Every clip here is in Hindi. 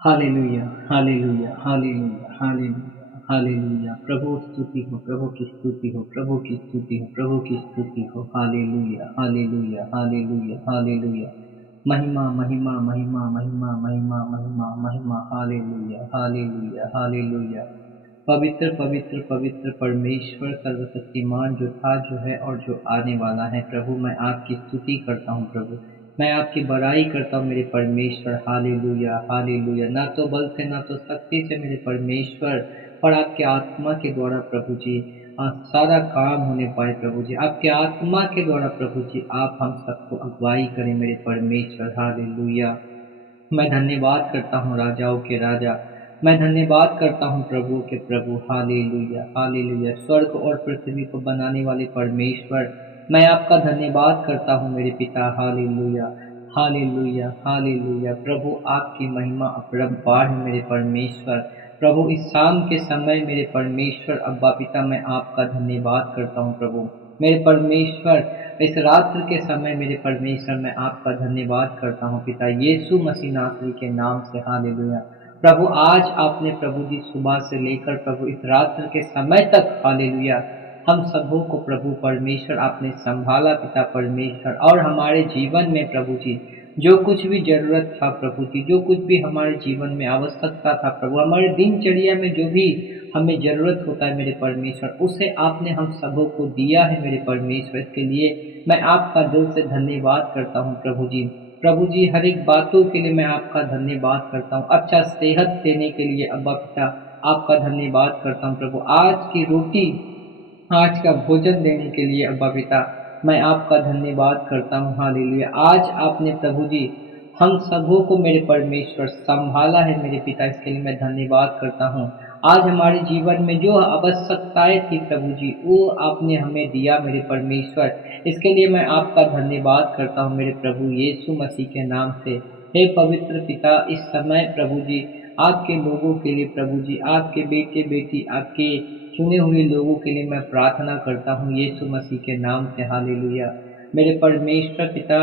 Hallelujah, hallelujah, hallelujah, hallelujah, hallelujah. प्रभु स्तुति हो, प्रभु की स्तुति हो, प्रभु की स्तुति हो, प्रभु की स्तुति हो। Hallelujah, hallelujah, hallelujah, hallelujah. महिमा, महिमा, महिमा, महिमा, महिमा, महिमा, महिमा। Hallelujah, hallelujah, hallelujah. पवित्र, पवित्र, पवित्र परमेश्वर सर्वशक्तिमान जो था, जो है और जो आने वाला है। प्रभु मैं आपकी स्तुति करता हूँ प्रभु। मैं आपकी बड़ाई करता हूँ मेरे परमेश्वर। Hallelujah, hallelujah. ना तो बल से ना तो शक्ति से मेरे परमेश्वर, पर आपके आत्मा के द्वारा प्रभु जी सारा काम होने पाए प्रभु जी। आपके आत्मा के द्वारा प्रभु जी आप हम सबको अगुवाई करें मेरे परमेश्वर। हालेलुया। मैं धन्यवाद करता हूँ राजाओं के राजा। मैं धन्यवाद करता हूँ प्रभु के प्रभु। Hallelujah, hallelujah. स्वर्ग और पृथ्वी को बनाने वाले परमेश्वर, मैं आपका धन्यवाद करता हूँ मेरे पिता। Hallelujah, hallelujah, hallelujah. प्रभु आपकी महिमा अपरंपार है मेरे परमेश्वर। प्रभु इस शाम के समय मेरे परमेश्वर अब्बा पिता, मैं आपका धन्यवाद करता हूँ प्रभु। मेरे परमेश्वर इस रात्र के समय मेरे परमेश्वर मैं आपका धन्यवाद करता हूँ पिता यीशु मसीह नासरी के नाम से। हालेलुया। प्रभु आज आपने प्रभु जी सुबह से लेकर प्रभु इस रात्र के समय तक, हालेलुया, हम सबों को प्रभु परमेश्वर आपने संभाला पिता परमेश्वर। और हमारे जीवन में प्रभु जी जो कुछ भी जरूरत था प्रभु जी, जो कुछ भी हमारे जीवन में आवश्यकता था प्रभु, हमारे दिनचर्या में जो भी हमें ज़रूरत होता है मेरे परमेश्वर, उसे आपने हम सबों को दिया है मेरे परमेश्वर। इसके लिए मैं आपका दिल से धन्यवाद करता हूँ प्रभु जी। प्रभु जी हर एक बातों के लिए मैं आपका धन्यवाद करता हूँ। अच्छा सेहत देने के लिए अब्बा पिता आपका धन्यवाद करता हूँ प्रभु। आज की रोटी, आज का भोजन देने के लिए अब्बा पिता मैं आपका धन्यवाद करता हूँ। हालेलुया। आज आपने प्रभु जी हम सबों को मेरे परमेश्वर संभाला है मेरे पिता, इसके लिए मैं धन्यवाद करता हूँ। आज हमारे जीवन में जो आवश्यकताएं थी प्रभु जी, वो आपने हमें दिया मेरे परमेश्वर। इसके लिए मैं आपका धन्यवाद करता हूँ मेरे प्रभु यीशु मसीह के नाम से। हे पवित्र पिता, इस समय प्रभु जी आपके लोगों के लिए प्रभु जी, आपके बेटे बेटी, आपके चुने हुए लोगों के लिए मैं प्रार्थना करता हूँ यीशु मसीह के नाम से। हालेलुया। मेरे परमेश्वर पिता,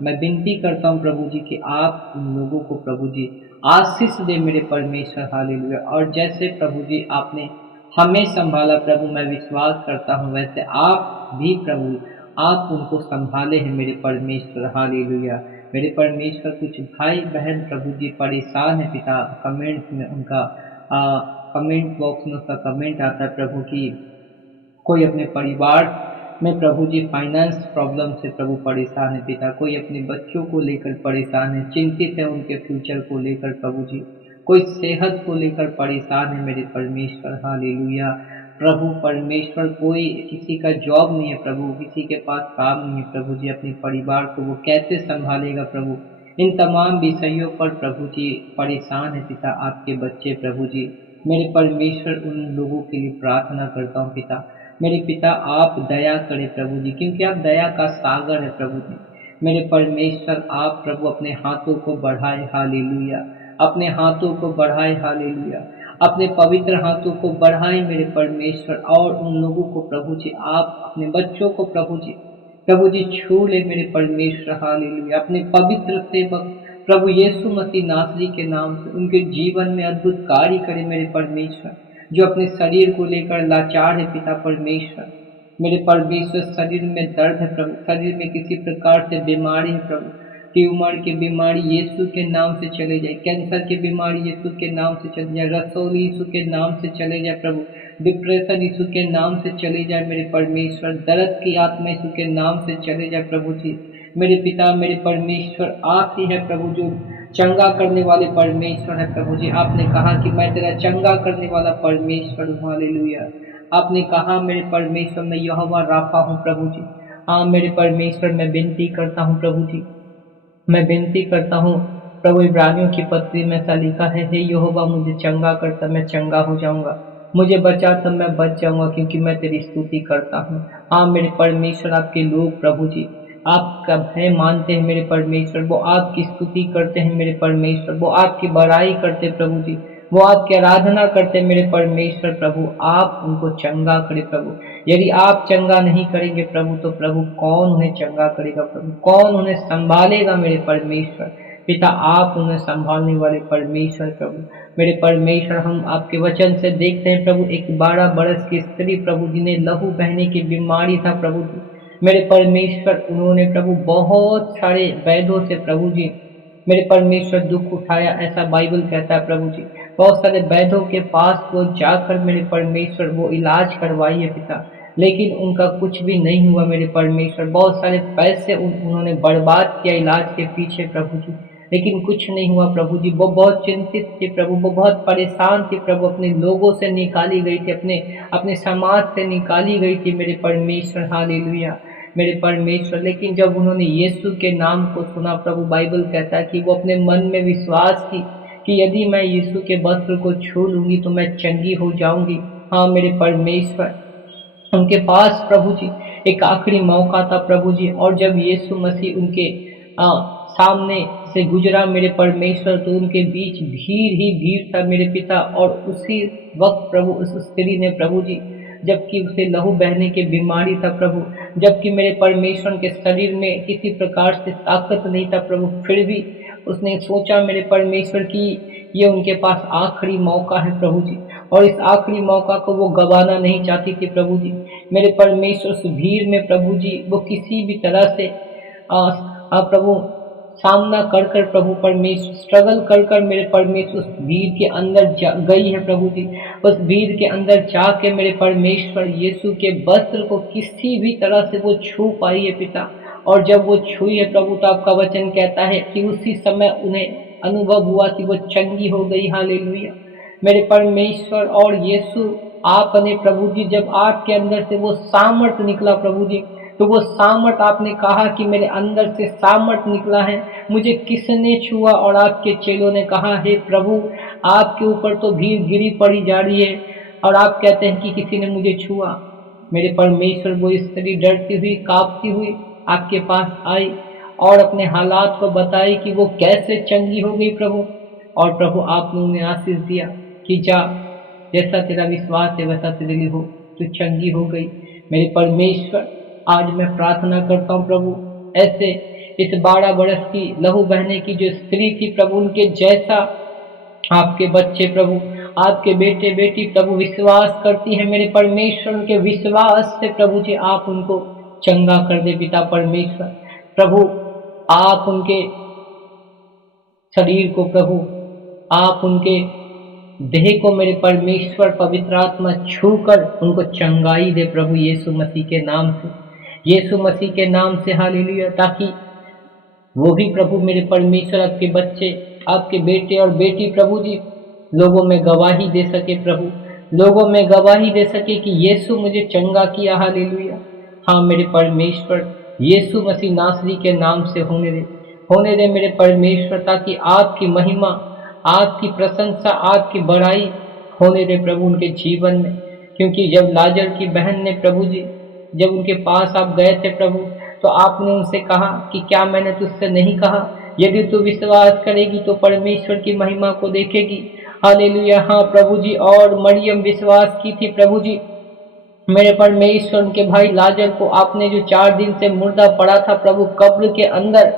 मैं विनती करता हूँ प्रभु जी कि आप उन लोगों को प्रभु जी आशीष दे मेरे परमेश्वर। हालेलुया। और जैसे प्रभु जी आपने हमें संभाला प्रभु, मैं विश्वास करता हूँ वैसे आप भी प्रभु आप उनको संभाले हैं मेरे परमेश्वर। हालेलुया। मेरे परमेश्वर कुछ भाई बहन प्रभु जी परेशान है पिता, कमेंट्स में उनका कमेंट बॉक्स में उसका कमेंट आता है प्रभु की कोई अपने परिवार में प्रभु जी फाइनेंस प्रॉब्लम से प्रभु परेशान है पिता, कोई अपने बच्चों को लेकर परेशान है, चिंतित है उनके फ्यूचर को लेकर प्रभु जी, कोई सेहत को लेकर परेशान है मेरे परमेश्वर। हालेलुया। प्रभु परमेश्वर, कोई किसी का जॉब नहीं है प्रभु, किसी के पास काम नहीं है प्रभु जी, अपने परिवार को वो कैसे संभालेगा प्रभु। इन तमाम विषयों पर प्रभु जी परेशान है पिता आपके बच्चे प्रभु जी। मेरे परमेश्वर उन लोगों के लिए प्रार्थना करता हूँ पिता। मेरे पिता आप दया करें प्रभु जी, क्योंकि आप दया का सागर है प्रभु जी। मेरे परमेश्वर आप प्रभु अपने हाथों को बढ़ाए। हालेलुया। अपने हाथों को बढ़ाए। हालेलुया। अपने पवित्र हाथों को बढ़ाए मेरे परमेश्वर, और उन लोगों को प्रभु जी आप अपने बच्चों को प्रभु जी छू ले मेरे परमेश्वर। हालेलुया। अपने पवित्र सेवक प्रभु यीशु मसीह नासरी के नाम से उनके जीवन में अद्भुत कार्य करे मेरे परमेश्वर। जो अपने शरीर को लेकर लाचार है पिता परमेश्वर, मेरे परमेश्वर शरीर में दर्द है प्रभु, शरीर में किसी प्रकार से बीमारी है प्रभु, ट्यूमर की बीमारी यीशु के नाम से चले जाए, कैंसर की बीमारी यीशु के नाम से चले जाए, रसोली यीशु के नाम से चले जाए प्रभु, डिप्रेशन यीशु के नाम से चले जाए मेरे परमेश्वर, दर्द की आत्मा यीशु के नाम से चले जाए प्रभु जी। मेरे पिता मेरे परमेश्वर आप ही है प्रभु जो चंगा करने वाले परमेश्वर है प्रभु जी। आपने कहा कि मैं तेरा चंगा करने वाला परमेश्वर हूँ। हालेलुया। आपने कहा मेरे परमेश्वर मैं यहोवा राफा हूँ प्रभु जी। हाँ मेरे परमेश्वर मैं विनती करता हूँ प्रभु जी, मैं विनती करता हूँ प्रभु। इब्रानियों की पत्री में ऐसा लिखा है, हे यहोवा मुझे चंगा कर तब मैं चंगा हो जाऊंगा, मुझे बचा तब मैं बच जाऊंगा, क्योंकि मैं तेरी स्तुति करता हूँ। हाँ मेरे परमेश्वर आपके लोग प्रभु जी आपका भय मानते हैं मेरे परमेश्वर, वो आपकी स्तुति करते हैं मेरे परमेश्वर, वो आपकी बड़ाई करते प्रभु जी, वो आपकी आराधना करते मेरे परमेश्वर। प्रभु आप उनको चंगा करे प्रभु। यदि आप चंगा नहीं करेंगे प्रभु, तो प्रभु कौन उन्हें चंगा करेगा प्रभु, कौन उन्हें संभालेगा मेरे परमेश्वर। पिता आप उन्हें संभालने वाले परमेश्वर प्रभु। मेरे परमेश्वर, हम आपके वचन से देखते हैं प्रभु, एक 12 बरस की स्त्री प्रभु जिन्हें लहू बहने की बीमारी था प्रभु जी। मेरे परमेश्वर, उन्होंने प्रभु बहुत सारे वैद्यों से प्रभु जी मेरे परमेश्वर दुख उठाया, ऐसा बाइबल कहता है प्रभु जी। बहुत सारे वैद्यों के पास वो जाकर मेरे परमेश्वर वो इलाज करवाई है पिता, लेकिन उनका कुछ भी नहीं हुआ मेरे परमेश्वर। बहुत सारे पैसे उन्होंने बर्बाद किया इलाज के पीछे प्रभु जी, लेकिन कुछ नहीं हुआ प्रभु जी। वो बहुत चिंतित थी प्रभु, वो बहुत परेशान थी प्रभु, अपने लोगों से निकाली गई थी, अपने अपने समाज से निकाली गई थी मेरे परमेश्वर। हालेलुया मेरे परमेश्वर। लेकिन जब उन्होंने यीशु के नाम को सुना प्रभु, बाइबल कहता है कि वो अपने मन में विश्वास की कि यदि मैं यीशु के वस्त्र को छू लूंगी तो मैं चंगी हो जाऊंगी। हाँ मेरे परमेश्वर, उनके पास प्रभु जी एक आखिरी मौका था प्रभु जी, और जब यीशु मसीह उनके सामने से गुजरा मेरे परमेश्वर, तो उनके बीच भीड़ ही भीड़ था मेरे पिता। और उसी वक्त प्रभु उस स्त्री ने प्रभु जी, जबकि उसे लहू बहने की बीमारी था प्रभु, जबकि मेरे परमेश्वर के शरीर में किसी प्रकार से ताकत नहीं था प्रभु, फिर भी उसने सोचा मेरे परमेश्वर की ये उनके पास आखिरी मौका है प्रभु जी, और इस आखिरी मौका को वो गंवाना नहीं चाहती थी प्रभु जी। मेरे परमेश्वर, उस भीड़ में प्रभु जी वो किसी भी तरह से प्रभु सामना कर कर प्रभु परमेश्वर स्ट्रगल कर कर मेरे परमेश्वर उस भीड़ के अंदर गई है प्रभु जी। उस भीड़ के अंदर जाके मेरे परमेश्वर यीशु के वस्त्र को किसी भी तरह से वो छू पाई है पिता, और जब वो छुई है प्रभु, तो आपका वचन कहता है कि उसी समय उन्हें अनुभव हुआ कि वो चंगी हो गई। हालेलुया मेरे परमेश्वर। और यीशु आपने प्रभु जी, जब आपके अंदर से वो सामर्थ निकला प्रभु जी, तो वो सामर्थ आपने कहा कि मेरे अंदर से सामर्थ निकला है, मुझे किसने छुआ? और आपके चेलों ने कहा, हे प्रभु, आपके ऊपर तो भीड़ गिरी पड़ी जा रही है और आप कहते हैं कि किसी ने मुझे छुआ। मेरे परमेश्वर, वो स्त्री डरती हुई कांपती हुई आपके पास आई और अपने हालात को बताई कि वो कैसे चंगी हो गई प्रभु। और प्रभु आपने उन्हें आशीष दिया कि जा, जैसा तेरा विश्वास है वैसा तेरे लिए हो, तू चंगी हो गई। मेरे परमेश्वर, आज मैं प्रार्थना करता हूँ प्रभु, ऐसे इस 12 बरस की लहू बहने की जो स्त्री थी प्रभु, उनके जैसा आपके बच्चे प्रभु, आपके बेटे बेटी प्रभु विश्वास करती है मेरे परमेश्वर, उनके विश्वास से प्रभु जी आप उनको चंगा कर दे पिता परमेश्वर। प्रभु आप उनके शरीर को प्रभु, आप उनके देह को मेरे परमेश्वर पवित्र आत्मा छू कर उनको चंगाई दे प्रभु, यीशु मसीह के नाम से, यीशु मसीह के नाम से। हालेलुया। ताकि वो भी प्रभु मेरे परमेश्वर, आपके बच्चे, आपके बेटे और बेटी प्रभु जी लोगों में गवाही दे सके प्रभु, लोगों में गवाही दे सके कि यीशु मुझे चंगा किया। हालेलुया। हाँ मेरे परमेश्वर, यीशु मसीह नासरी के नाम से होने दे मेरे परमेश्वर, ताकि आपकी महिमा, आपकी प्रशंसा, आपकी बड़ाई होने दे प्रभु उनके जीवन में। क्योंकि जब लाजर की बहन ने प्रभु जी, जब उनके पास आप गए थे प्रभु, तो आपने उनसे कहा कि क्या मैंने तुझसे नहीं कहा, यदि तू विश्वास करेगी तो परमेश्वर की महिमा को देखेगी। हालेलुया। हाँ प्रभु जी, और मरियम विश्वास की थी प्रभु जी मेरे परमेश्वर, उनके भाई लाजर को आपने जो 4 दिन से मुर्दा पड़ा था प्रभु कब्र के अंदर,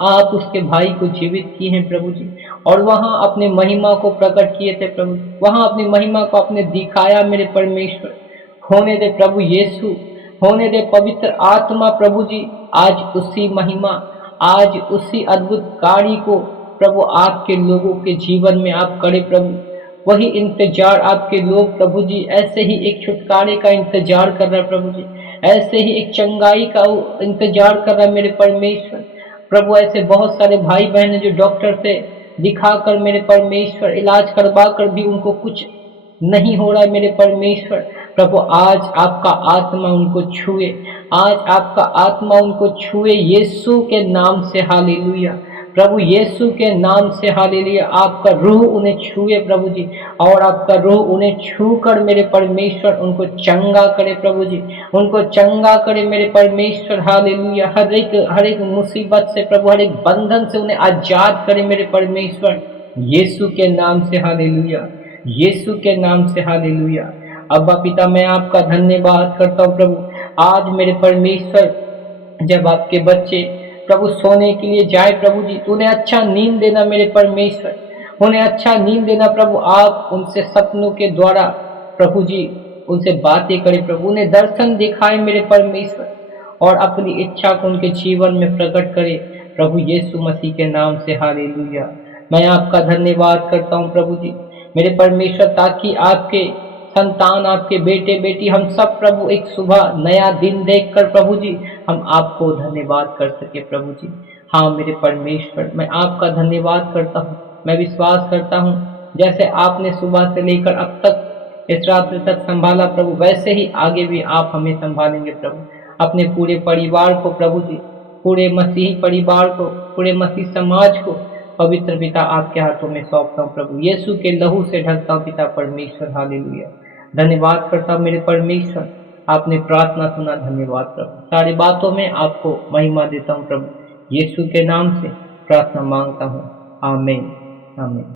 आप उसके भाई को जीवित किए हैं प्रभु जी, और वहां अपने महिमा को प्रकट किए थे प्रभु, वहां अपनी महिमा को आपने दिखाया मेरे परमेश्वर। होने दे प्रभु यीशु, होने दे पवित्र आत्मा प्रभु जी, आज उसी महिमा, आज उसी अद्भुत कार्य को प्रभु आपके लोगों के जीवन में आप करें प्रभु। वही इंतजार आपके लोग प्रभु जी, ऐसे ही एक छुटकारे का इंतजार कर रहा है प्रभु जी, ऐसे ही एक चंगाई का इंतजार कर रहा है मेरे परमेश्वर। प्रभु ऐसे बहुत सारे भाई बहन हैं जो डॉक्टर से दिखाकर मेरे परमेश्वर इलाज करवा कर भी उनको कुछ नहीं हो रहा है मेरे परमेश्वर। प्रभु आज आपका आत्मा उनको छुए, आज आपका आत्मा उनको छुए यीशु के नाम से। हालेलुया प्रभु, यीशु के नाम से। हालेलुया। आपका रूह उन्हें छुए प्रभु जी, और आपका रूह उन्हें छू कर मेरे परमेश्वर उनको चंगा करे प्रभु जी, उनको चंगा करे मेरे परमेश्वर। हालेलुया। हर एक मुसीबत से प्रभु, हर एक बंधन से उन्हें आजाद करे मेरे परमेश्वर, यीशु के नाम से। हालेलुया, यीशु के नाम से। हालेलुया। अब्बा पिता, मैं आपका धन्यवाद करता हूँ प्रभु। आज मेरे परमेश्वर, जब आपके बच्चे प्रभु सोने के लिए जाए प्रभु जी, तो उन्हें अच्छा नींद देना मेरे परमेश्वर, उन्हें अच्छा नींद देना प्रभु। आप उनसे सपनों के द्वारा प्रभु जी उनसे बातें करें प्रभु, उन्हें दर्शन दिखाए मेरे परमेश्वर, और अपनी इच्छा को उनके जीवन में प्रकट करे प्रभु यीशु मसीह के नाम से। हालेलुया। मैं आपका धन्यवाद करता हूँ प्रभु जी मेरे परमेश्वर, ताकि आपके संतान, आपके बेटे बेटी, हम सब प्रभु एक सुबह नया दिन देखकर प्रभु जी हम आपको धन्यवाद कर सके प्रभु जी। हाँ मेरे परमेश्वर, मैं आपका धन्यवाद करता हूँ। मैं विश्वास करता हूँ जैसे आपने सुबह से लेकर अब तक इस रात्रि तक संभाला प्रभु, वैसे ही आगे भी आप हमें संभालेंगे प्रभु। अपने पूरे परिवार को प्रभु जी, पूरे मसीही परिवार को, पूरे मसीह समाज को पवित्र पिता आपके हाथों में सौंपता हूँ प्रभु, यीशु के लहू से ढकता हूँ पिता परमेश्वर। हालेलुया। धन्यवाद करता हूँ मेरे परमेश्वर, आपने प्रार्थना सुना। धन्यवाद प्रभु, सारी बातों में आपको महिमा देता हूँ प्रभु, यीशु के नाम से प्रार्थना मांगता हूँ। आमीन आमीन।